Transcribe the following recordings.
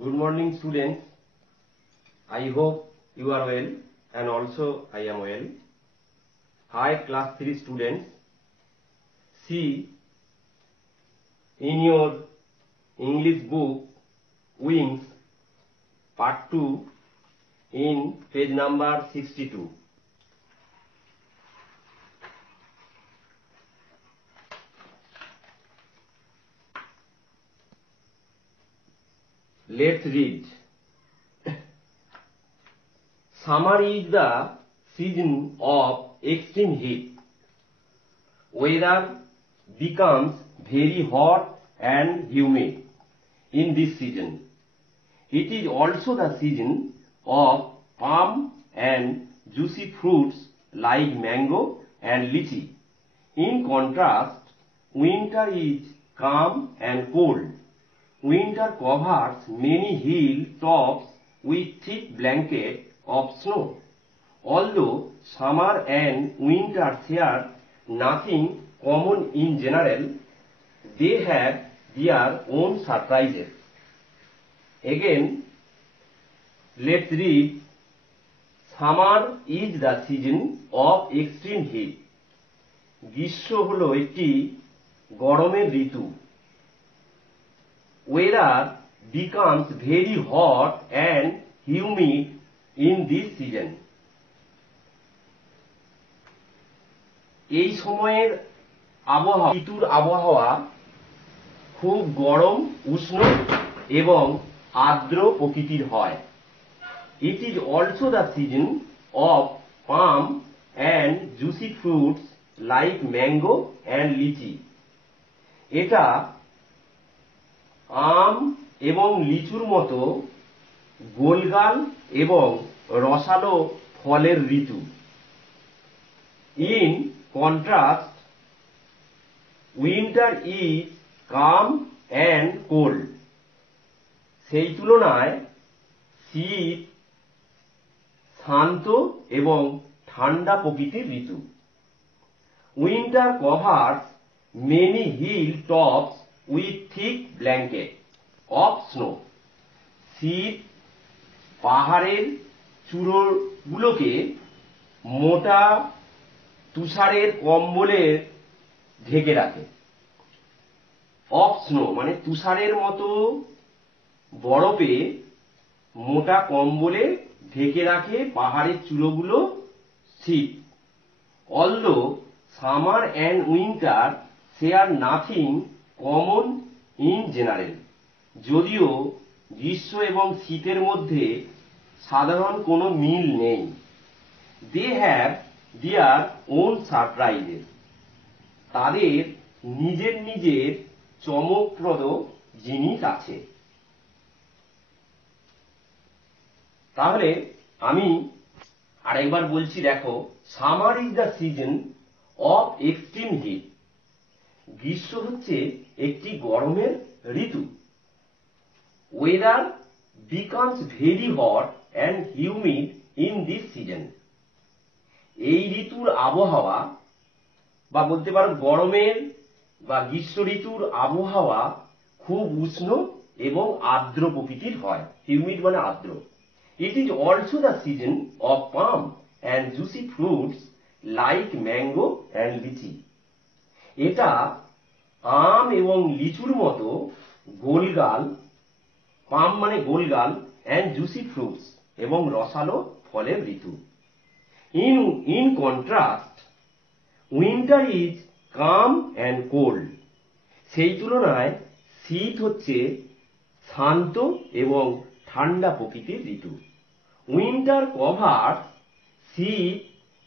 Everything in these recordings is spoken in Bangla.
Good morning, students. I hope you are well and also I am well. Hi, class 3 students. See, in your English book, Wings, part 2, in page number 62. Let's read. Summer is the season of extreme heat. Weather becomes very hot and humid in this season. It is also the season of palm and juicy fruits like mango and lychee. In contrast, winter is calm and cold. Winter covers many hilltops with thick blanket of snow. Although summer and winter share nothing common in general, they have their own surprises. Again, let's read. Summer is the season of extreme heat. গ্রীষ্ম হলো একটি গরমের ঋতু. Weather becomes very hot and humid in this season. এই সময়ের আবহাওয়া ঋতুর আবহাওয়া খুব গরম, উষ্ণ এবং আর্দ্র প্রকৃতির হয়. It is also the season of palm and juicy fruits like mango and lychee. এটা আম এবং লিচুর মতো গোলগাল এবং রসালো ফলের ঋতু. In contrast, winter is calm and cold. সেই তুলনায় শীত শান্ত এবং ঠান্ডা প্রকৃতির ঋতু. Winter covers many hilltops with thick blanket of snow. শীত পাহাড়ের চূড়োগুলোকে মোটা তুষারের কম্বলে ঢেকে রাখে. অফ স্নো মানে তুষারের মতো বরফে মোটা কম্বলে ঢেকে রাখে পাহাড়ের চূড়োগুলো শীত. Although summer and winter share nothing common in general. যদিও গ্রীষ্ম এবং শীতের মধ্যে সাধারণ কোনো মিল নেই. They have their own surprises. তাদের নিজের নিজের চমকপ্রদ জিনিস আছে. তাহলে আমি আরেকবার বলছি, দেখো, summer is the season of extreme heat. গ্রীষ্ম হচ্ছে একটি গরমের ঋতু. Weather becomes very hot and humid in this season. এই ঋতুর আবহাওয়া বা বলতে পারো গরমের বা গ্রীষ্ম ঋতুর আবহাওয়া খুব উষ্ণ এবং আর্দ্র প্রকৃতির হয়. হিউমিড মানে আর্দ্র. It is also the season of palm and juicy fruits like mango and lychee. এটা আম এবং লিচুর মতো গোলগাল, পাম মানে গোলগাল, and juicy fruits এবং রসালো ফলের ঋতু. In contrast, winter is calm and cold. সেই তুলনায় শীত হচ্ছে শান্ত এবং ঠান্ডা প্রকৃতির ঋতু. উইন্টার কভার্স, শীত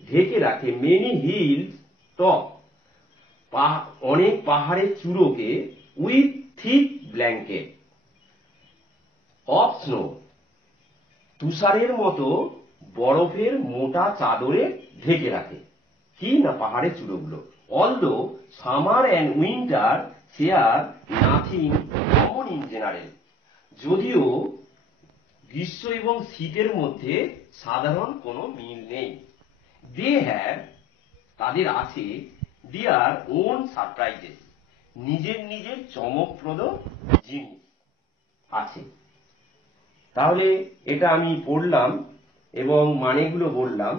ঢেকে রাখে মেনি হিলস টপ, অনেক পাহাড়ের চূড়োকে, with thick blanket of snow, তুষারের মতো বরফের মোটা চাদরে ঢেকে রাখে. কি না পাহাড়ের চূড়োগুলো. Although summer and winter share nothing common in general. যদিও গ্রীষ্ম এবং শীতের মধ্যে সাধারণ কোনো মিল নেই. দে হ্যাভ তাদের আছে দেয়ার ওন তাহলে এটা আমি পড়লাম এবং মানেগুলো বললাম।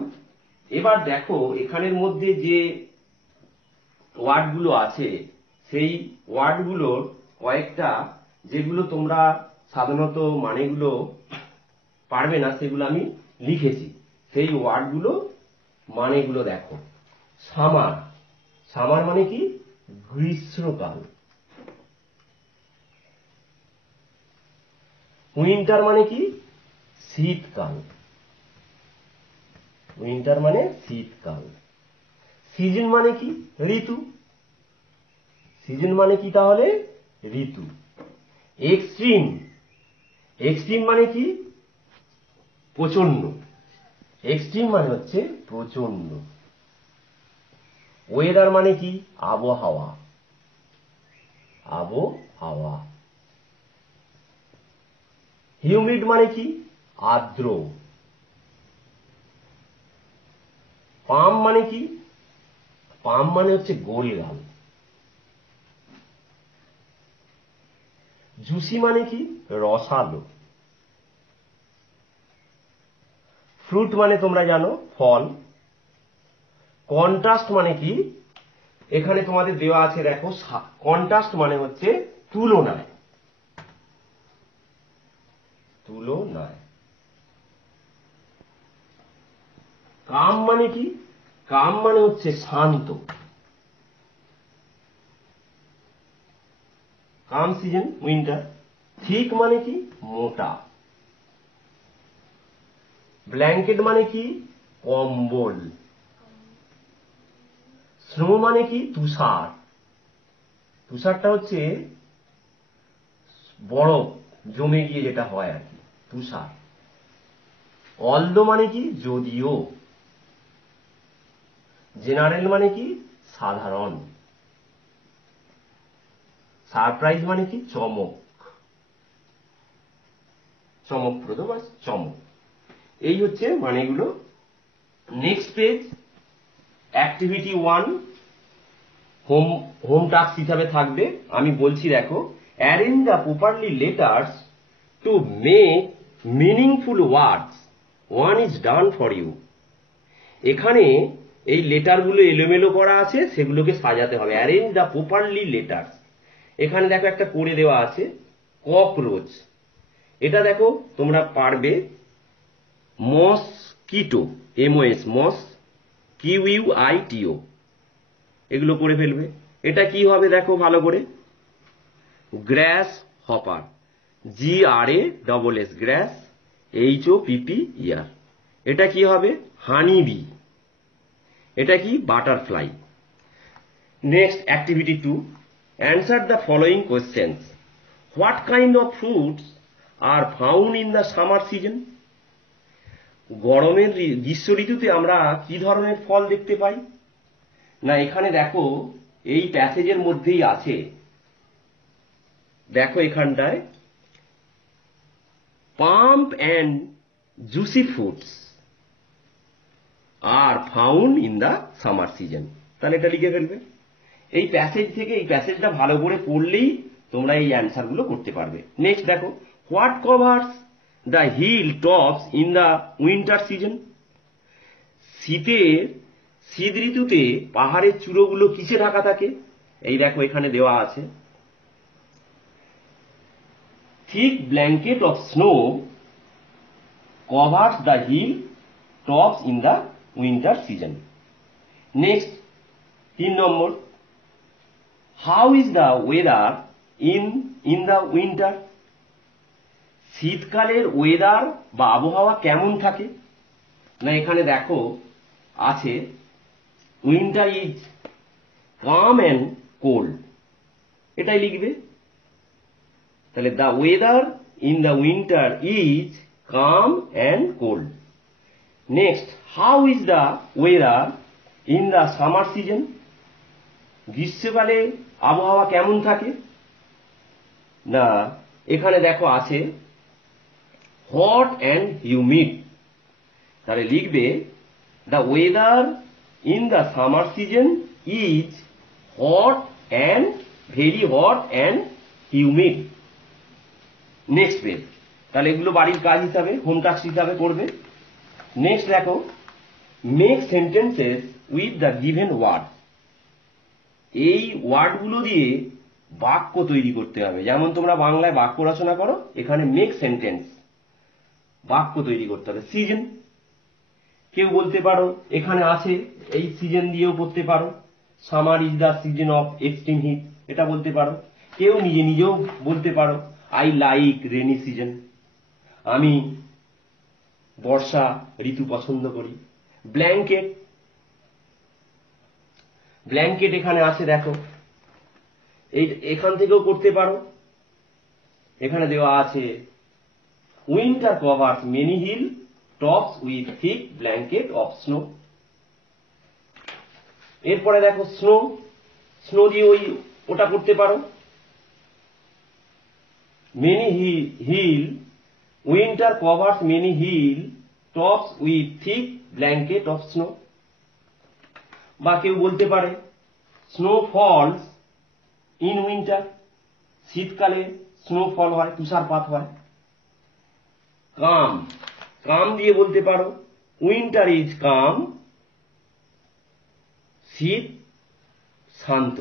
এবার দেখো এখানের মধ্যে যে ওয়ার্ডগুলো আছে সেই ওয়ার্ডগুলোর কয়েকটা যেগুলো তোমরা সাধারণত মানেগুলো পারবে না সেগুলো আমি লিখেছি। সেই ওয়ার্ডগুলো মানেগুলো দেখো। সামার, সামার মানে কি? গ্রীষ্মকাল। উইন্টার মানে কি? শীতকাল। উইন্টার মানে শীতকাল। সিজন মানে কি? ঋতু। সিজন মানে কি তাহলে? ঋতু। এক্সট্রিম, এক্সট্রিম মানে কি? প্রচন্ড। এক্সট্রিম মানে হচ্ছে প্রচন্ড। ওয়েদার মানে কি? আবহাওয়া। আবহাওয়া। হিউমিড মানে কি? আর্দ্র। পাম মানে কি? পাম মানে হচ্ছে গোলগাল। জুসি মানে কি? রসালো। ফ্রুট মানে তোমরা জানো ফল। কন্ট্রাস্ট মানে কি? এখানে তোমাদের দেওয়া আছে দেখো, কন্ট্রাস্ট মানে হচ্ছে তুলনায়। তুলনায়। কাম মানে কি? কাম মানে হচ্ছে শান্ত। কাম সিজন উইন্টার। থিক মানে কি? মোটা। ব্ল্যাঙ্কেট মানে কি? কম্বল। স্নো মানে কি? তুষার। তুষারটা হচ্ছে বরফ জমে গিয়ে যেটা হয় আর কি, তুষার। অলদো মানে কি? যদিও। জেনারেল মানে কি? সাধারণ। সারপ্রাইজ মানে কি? চমক। চমকপ্রদ বা চমক। এই হচ্ছে মানেগুলো। Next page, activity 1 home task হিসাবে থাকবে। আমি বলছি দেখো, arrange the properly letters to make meaningful words, one is done for you. এখানে এই লেটারগুলো এলোমেলো করা আছে, সেগুলোকে সাজাতে হবে। Arrange the properly letters. এখানে দেখো একটা করে দেওয়া আছে ককরোচ। এটা দেখো তোমরা পারবে। মসকিটো, MOS, মস QUITO, এগুলো করে ফেলবে। এটা কি হবে দেখো ভালো করে। গ্রাস হপার, GRASS, গ্রাস, HOPPER। এটা কি হবে? হানি বি। এটা কি? Butterfly. Next, activity 2, answer the following questions. What kind of fruits are found in the summer season? গরমের গ্রীষ্ম ঋতুতে আমরা কি ধরনের ফল দেখতে পাই? না, এখানে দেখো এই প্যাসেজের মধ্যেই আছে। দেখো এখানটায়, pump and juicy fruits are found in the summer season. তাহলে এটা লিখে ফেলবে। এই প্যাসেজ থেকে, এই প্যাসেজটা ভালো করে পড়লেই তোমরা এই অ্যান্সারগুলো করতে পারবে। নেক্সট দেখো, what covers the hill tops in the winter season? শীত ঋতুতে পাহাড়ের চূড়োগুলো কিসে ঢাকা থাকে? এই দেখো এখানে দেওয়া আছে। thick blanket of snow covers the hill tops in the winter season. Next, 3 number, how is the weather in the winter? শীতকালের ওয়েদার বা আবহাওয়া কেমন থাকে? না, এখানে দেখো আছে winter is calm and cold. এটাই লিখবে। তাহলে the weather in the winter is calm and cold. Next, how is the weather in the summer season? গ্রীষ্মকালে আবহাওয়া কেমন থাকে? না, এখানে দেখো আছে হট অ্যান্ড হিউমিড। তাহলে লিখবে the weather in the summer season is hot and very hot and humid. Next page, তাহলে এগুলো বাড়ির কাজ হিসাবে, হোম টাস্ক হিসাবে করবে। নেক্সট দেখো, make sentences with the given word. এই ওয়ার্ডগুলো দিয়ে বাক্য তৈরি করতে হবে। যেমন তোমরা বাংলায় বাক্য রচনা করো, এখানে মেক সেন্টেন্স, বাক্য তৈরি করতে হবে। সিজন, কেউ বলতে পারো এখানে আছে, এই সিজন দিয়েও করতে পারো। Summer is the season of extreme heat, এটা বলতে পারো। কেউ নিজে নিজেও বলতে পারো, আই লাইক রেনি সিজন, আমি বর্ষা ঋতু পছন্দ করি। ব্ল্যাঙ্কেট, ব্ল্যাঙ্কেট এখানে আছে দেখো, এখান থেকেও করতে পারো। এখানে দেওয়া আছে, winter covers many hill tops with thick blanket of snow. এরপরে দেখো স্নো, স্নো দিয়ে ওটা করতে পারো। Many hill, winter covers many hill tops with thick blanket of snow. বা কেউ বলতে পারে, স্নো ফলস ইন উইন্টার, শীতকালে স্নোফল হয়, তুষারপাত হয়। কাম, কাম দিয়ে বলতে পারো, উইন্টার ইজ কাম, শীত শান্ত।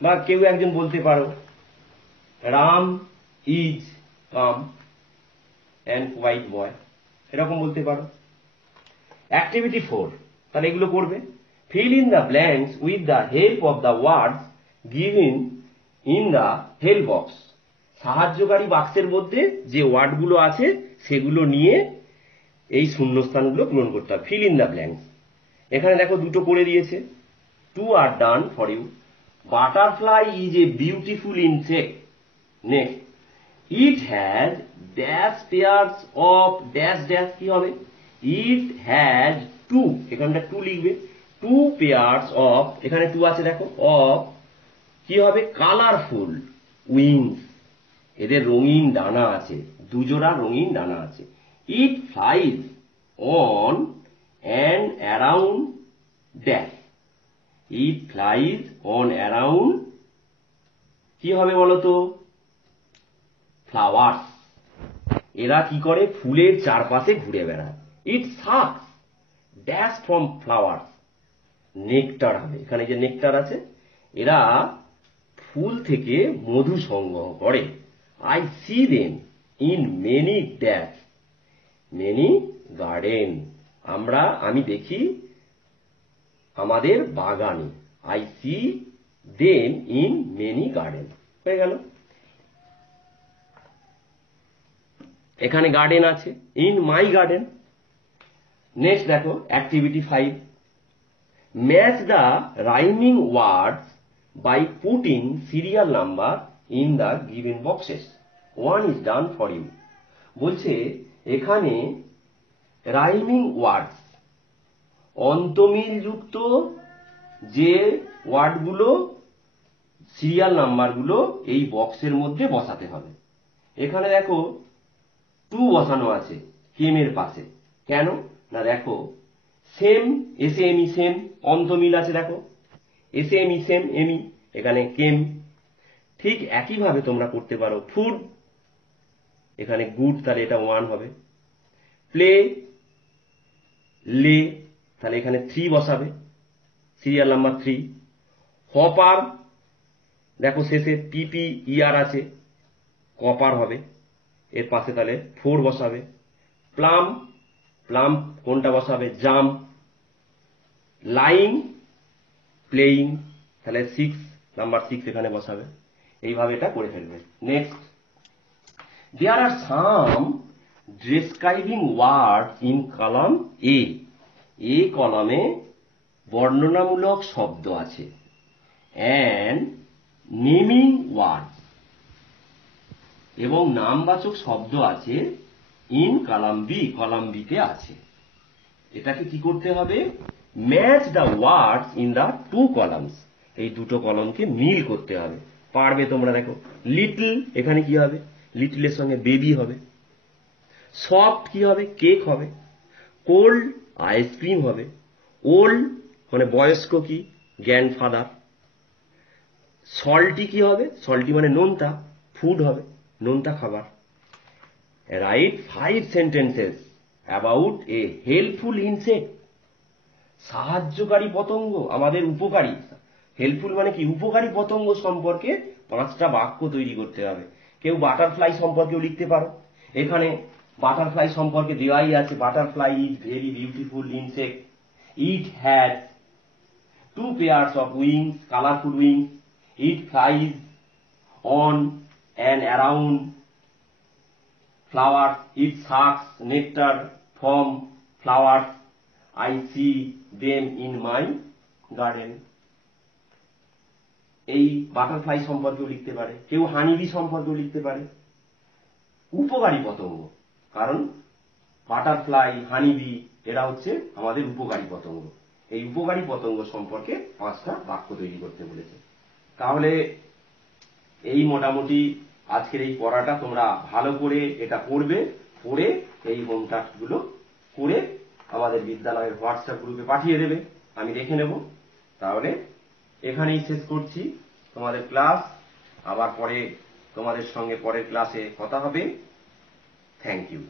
বা কেউ একজন বলতে পারো, Ram is calm and white boy, এরকম বলতে পারো। অ্যাক্টিভিটি 4, তাহলে এগুলো করবে। Fill in the blanks with the help of the words given in the help box. সাহায্যকারী বাক্সের মধ্যে যে ওয়ার্ডগুলো আছে সেগুলো নিয়ে এই শূন্যস্থানগুলো পূরণ করতে হবে। Fill in the blanks. এখানে দেখো দুটো করে দিয়েছে, 2 আর done for you. Butterfly is a beautiful insect. Next, it has dash pairs of dash dash, কি হবে? ইট হ্যাজ 2, এখানটা 2 লিখবে, 2 পেয়ার্স অফ, এখানে 2 আছে দেখো, অফ কি হবে? কালারফুল উইংস, এদের রঙিন ডানা আছে, দুজোড়া রঙিন ডানা আছে। It flies on and around dash, it flies on around, কি হবে বলতো? ফ্লাওয়ার্স, এরা কি করে? ফুলের চারপাশে ঘুরে বেড়ায়। It sucks dash from flowers, nectar হবে, এখানে যে নেকটার আছে, এরা ফুল থেকে মধু সংগ্রহ করে। I C them in many dash many garden, আমি দেখি আমাদের বাগানে। I C them in many garden, হয়ে গেল। এখানে গার্ডেন আছে, ইন মাই গার্ডেন। নেক্সট দেখো, activity 5, match the rhyming words by putting serial number in the given boxes. 1 is done for you. বলছে এখানে রাইমিং ওয়ার্ডস, অন্তমিল যুক্ত যে ওয়ার্ডগুলো, সিরিয়াল নাম্বারগুলো এই বক্সের মধ্যে বসাতে হবে। এখানে দেখো 2 বসানো আছে কেমের পাশে, কেন না? দেখো সেম, এসে এমি সেম, অন্তমিল আছে দেখো, এসে এমি সেম এমি, এখানে কেম। ঠিক একইভাবে তোমরা করতে পারো ফুড, এখানে গুড, তাহলে এটা 1 হবে। প্লে, লে, তাহলে এখানে 3 বসাবে, সিরিয়াল নাম্বার 3। হপার, দেখো শেষে পিপি ইয়ার আছে, কপার হবে, এর পাশে তাহলে 4 বসাবে। প্লাম, প্লাম কোনটা বসাবে? জাম। লাইং, প্লেইং, তাহলে 6, নাম্বার 6 এখানে বসাবে। এইভাবে এটা করে ফেলবে। Next, there are some describing word in column A. A কলামে বর্ণনামূলক শব্দ আছে, অ্যান্ড নেমিং ওয়ার্ড, এবং নামবাচক শব্দ আছে, ইন কলাম বি, কলাম বিতে আছে। এটাকে কি করতে হবে? Match the words in the 2 columns, এই দুটো কলমকে মিল করতে হবে। পারবে তোমরা। দেখো লিটল, এখানে কি হবে? লিটলের সঙ্গে বেবি হবে। সফট কি হবে? কেক হবে। কোল্ড, আইসক্রিম হবে। ওল্ড মানে বয়স্ক, কি? গ্র্যান্ডফাদার। সল্টি কি হবে? সল্টি মানে নোনতা, ফুড হবে, নোনতা খাবার। Right 5 sentences about a helpful insect. সাহায্যকারী পতঙ্গ, আমাদের উপকারী। হেল্পফুল মানে কি? উপকারী পতঙ্গ সম্পর্কে 5টা বাক্য তৈরি করতে হবে। কেউ বাটারফ্লাই সম্পর্কেও লিখতে পারো। এখানে বাটারফ্লাই সম্পর্কে দেওয়াই আছে, butterfly is very beautiful insect, it has 2 pairs of wings, colorful wings, it flies on and around flowers, it sucks nectar from flowers, I see them in my garden। এই বাটারফ্লাই সম্পর্কেও লিখতে পারে, কেউ হানিবি সম্পর্কেও লিখতে পারে। উপকারী পতঙ্গ, কারণ বাটারফ্লাই, হানিবি এরা হচ্ছে আমাদের উপকারী পতঙ্গ। এই উপকারী পতঙ্গ সম্পর্কে 5টা বাক্য তৈরি করতে বলেছে। তাহলে এই মোটামুটি আজকের এই পড়াটা তোমরা ভালো করে এটা পড়বে, পড়ে এই হোম টাস্কগুলো করে আমাদের বিদ্যালয়ের হোয়াটসঅ্যাপ গ্রুপে পাঠিয়ে দেবে, আমি দেখে নেব। তাহলে এখানেই শেষ করছি তোমাদের ক্লাস। আবার পরে তোমাদের সঙ্গে পরের ক্লাসে কথা হবে। Thank you.